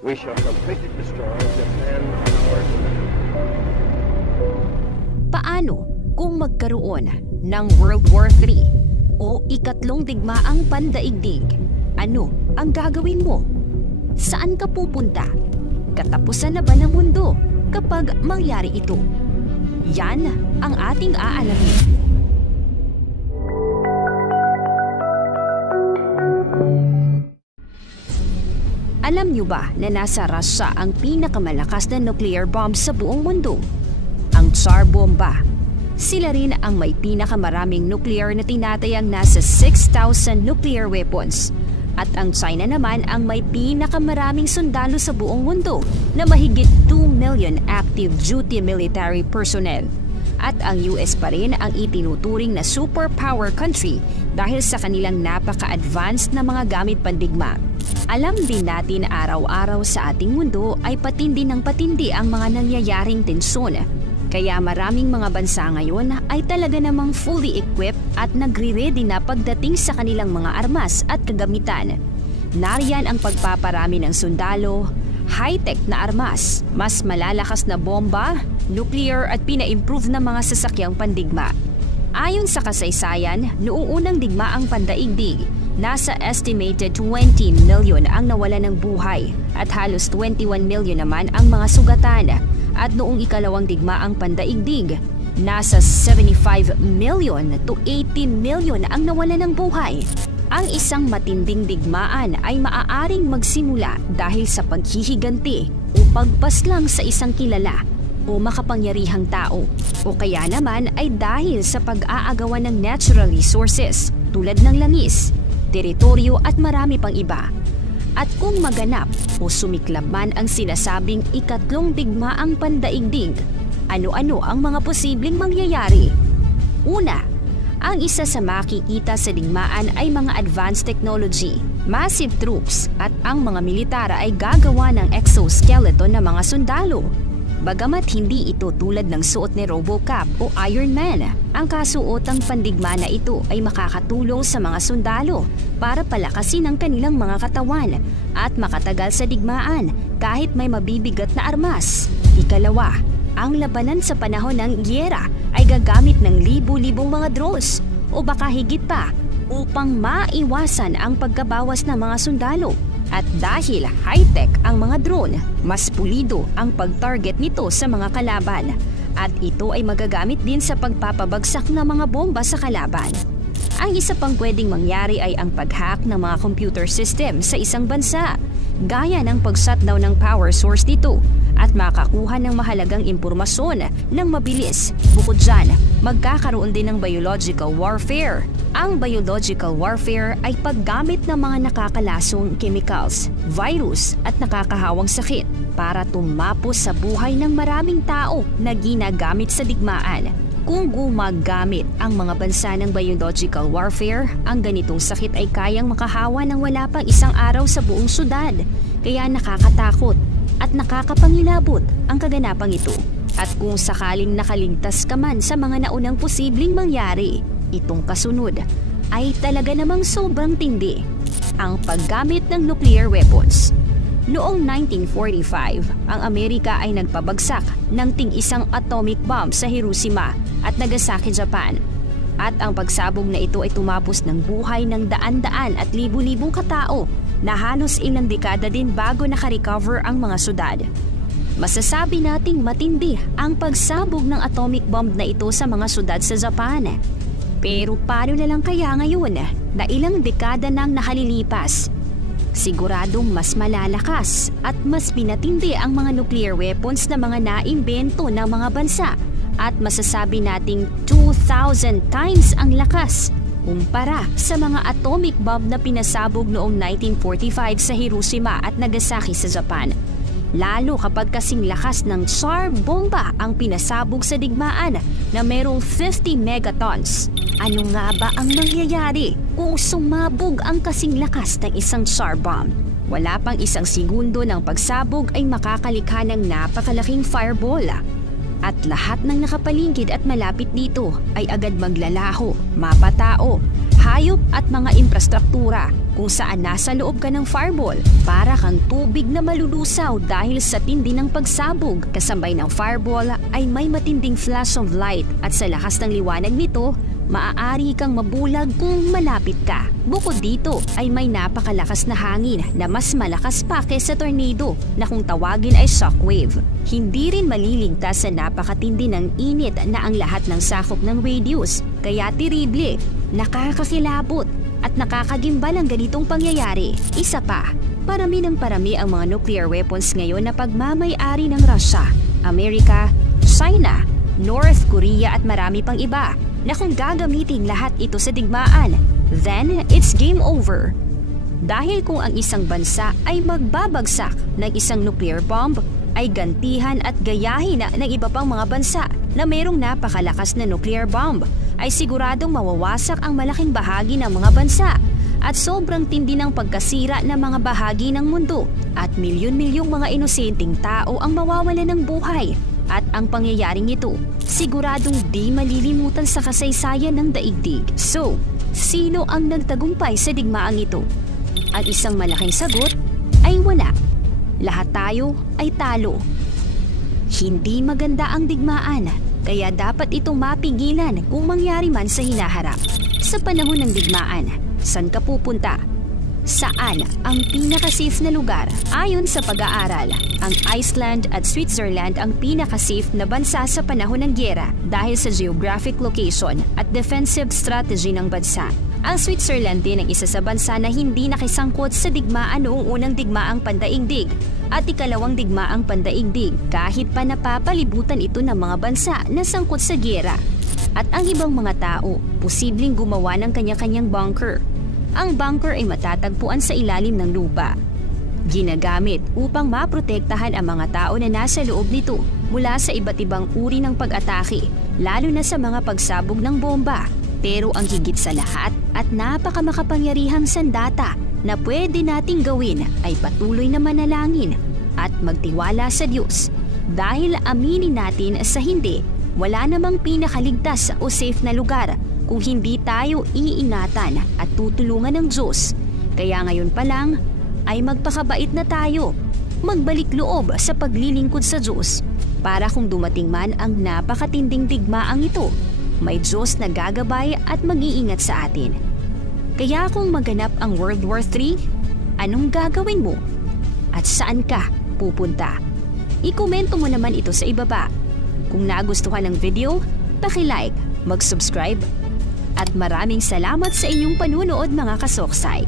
We shall completely destroy Japan or Paano kung magkaroon ng World War III o ikatlong digmaang pandaigdig? Ano ang gagawin mo? Saan ka pupunta? Katapusan na ba ng mundo kapag mangyari ito? Yan ang ating aalamin. Alam niyo ba na nasa Russia ang pinakamalakas na nuclear bomb sa buong mundo? Ang Tsar Bomba. Sila rin ang may pinakamaraming nuclear na tinatayang nasa 6,000 nuclear weapons. At ang China naman ang may pinakamaraming sundalo sa buong mundo na mahigit 2 million active duty military personnel. At ang US pa rin ang itinuturing na superpower country dahil sa kanilang napaka-advanced na mga gamit pandigma. Alam din natin na araw-araw sa ating mundo ay patindi ng patindi ang mga nangyayaring tensyon. Kaya maraming mga bansa ngayon ay talaga namang fully equipped at nagre-ready na pagdating sa kanilang mga armas at kagamitan. Nariyan ang pagpaparami ng sundalo, high-tech na armas, mas malalakas na bomba, nuclear at pina-improve na mga sasakyang pandigma. Ayon sa kasaysayan, noong unang digmaang pandaigdig, nasa estimated 20 million ang nawala ng buhay at halos 21 million naman ang mga sugatan. At noong ikalawang digmaang pandaigdig, nasa 75 million to 80 million ang nawala ng buhay. Ang isang matinding digmaan ay maaaring magsimula dahil sa paghihiganti o pagpaslang sa isang kilala o makapangyarihang tao o kaya naman ay dahil sa pag-aagawan ng natural resources tulad ng langis, teritoryo at marami pang iba. At kung maganap o sumiklab man ang sinasabing ikatlong digmaang pandaigdig, ano-ano ang mga posibleng mangyayari? Una, ang isa sa makikita sa digmaan ay mga advanced technology, massive troops at ang mga militara ay gagawa ng exoskeleton na mga sundalo. Bagamat hindi ito tulad ng suot ni Robocop o Iron Man, ang kasuotang pandigma na ito ay makakatulong sa mga sundalo para palakasin ang kanilang mga katawan at makatagal sa digmaan kahit may mabibigat na armas. Ikalawa, ang labanan sa panahon ng giyera ay gagamit ng libu-libong mga drones o baka higit pa upang maiwasan ang pagkabawas ng mga sundalo. At dahil high-tech ang mga drone, mas pulido ang pag-target nito sa mga kalaban. At ito ay magagamit din sa pagpapabagsak ng mga bomba sa kalaban. Ang isa pang pwedeng mangyari ay ang pag-hack ng mga computer system sa isang bansa, gaya ng pag-shutdown ng power source nito at makakuha ng mahalagang impormasyon ng mabilis. Bukod dyan, magkakaroon din ng biological warfare. Ang biological warfare ay paggamit ng mga nakakalasong chemicals, virus at nakakahawang sakit para tumapos sa buhay ng maraming tao na ginagamit sa digmaan. Kung gumagamit ang mga bansa ng biological warfare, ang ganitong sakit ay kayang makahawa ng wala pang isang araw sa buong syudad. Kaya nakakatakot at nakakapangilabot ang kaganapang ito. At kung sakaling nakaligtas ka man sa mga naunang posibleng mangyari, itong kasunod ay talaga namang sobrang tindi. Ang paggamit ng nuclear weapons. Noong 1945, ang Amerika ay nagpabagsak ng ting-isang atomic bomb sa Hiroshima at Nagasaki, Japan. At ang pagsabog na ito ay tumapos ng buhay ng daan-daan at libu-libong katao na halos ilang dekada din bago nakarecover ang mga syudad. Masasabi nating matindi ang pagsabog ng atomic bomb na ito sa mga syudad sa Japan. Pero paano na lang kaya ngayon na ilang dekada nang nakalilipas? Siguradong mas malalakas at mas pinatindi ang mga nuclear weapons na mga naimbento ng mga bansa at masasabi nating 2,000 times ang lakas kumpara sa mga atomic bomb na pinasabog noong 1945 sa Hiroshima at Nagasaki sa Japan. Lalo kapag kasing lakas ng Tsar Bomba ang pinasabog sa digmaan na merong 50 megatons. Ano nga ba ang mangyayari kung sumabog ang kasing lakas ng isang Tsar Bomb? Wala pang isang segundo ng pagsabog ay makakalikha ng napakalaking fireball. At lahat ng nakapaligid at malapit dito ay agad maglalaho, mapatao, hayop at mga infrastruktura kung saan nasa loob ka ng fireball para kang tubig na malulusaw dahil sa tindi ng pagsabog. Kasabay ng fireball ay may matinding flash of light at sa lakas ng liwanag nito, maaari kang mabulag kung malapit ka. Bukod dito ay may napakalakas na hangin na mas malakas pa kaysa tornado na kung tawagin ay shockwave. Hindi rin maliligtas sa napakatindi ng init na ang lahat ng sakop ng radius. Kaya terrible, nakakakilabot at nakakagimbal ang ganitong pangyayari. Isa pa, parami ng parami ang mga nuclear weapons ngayon na pagmamay-ari ng Russia, Amerika, China, North Korea at marami pang iba na kung gagamitin lahat ito sa digmaan, then it's game over. Dahil kung ang isang bansa ay magbabagsak ng isang nuclear bomb, ay gantihan at gayahin ng iba pang mga bansa na mayroong napakalakas na nuclear bomb, ay siguradong mawawasak ang malaking bahagi ng mga bansa at sobrang tindi ng pagkasira ng mga bahagi ng mundo at milyon-milyong mga inosenteng tao ang mawawalan ng buhay. At ang pangyayaring ito, siguradong di malilimutan sa kasaysayan ng daigdig. So, sino ang nagtagumpay sa digmaang ito? Ang isang malaking sagot ay wala. Lahat tayo ay talo. Hindi maganda ang digmaan, kaya dapat itong mapigilan kung mangyari man sa hinaharap. Sa panahon ng digmaan, saan ka pupunta? Saan ang pinaka-safe na lugar? Ayon sa pag-aaral, ang Iceland at Switzerland ang pinaka-safe na bansa sa panahon ng gyera dahil sa geographic location at defensive strategy ng bansa. Ang Switzerland din ang isa sa bansa na hindi nakisangkot sa digmaan noong unang digmaang pandaigdig at ikalawang digmaang pandaigdig kahit pa napapalibutan ito ng mga bansa na sangkot sa gyera. At ang ibang mga tao, posibleng gumawa ng kanya-kanyang bunker. Ang bunker ay matatagpuan sa ilalim ng lupa. Ginagamit upang maprotektahan ang mga tao na nasa loob nito mula sa iba't ibang uri ng pag-atake, lalo na sa mga pagsabog ng bomba. Pero ang higit sa lahat at napakamakapangyarihang sandata na pwede nating gawin ay patuloy na manalangin at magtiwala sa Diyos. Dahil aminin natin sa hindi, wala namang pinakaligtas o safe na lugar kung hindi tayo iingatan at tutulungan ng Diyos. Kaya ngayon pa lang ay magpakabait na tayo, magbalik loob sa paglilingkod sa Diyos para kung dumating man ang napakatinding digmaang ito, may Diyos na gagabay at mag-iingat sa atin. Kaya kung maganap ang World War III, anong gagawin mo? At saan ka pupunta? I-komento mo naman ito sa ibaba. Kung nagustuhan ng video, paki-like, mag-subscribe, at maraming salamat sa inyong panunood mga kasoksay.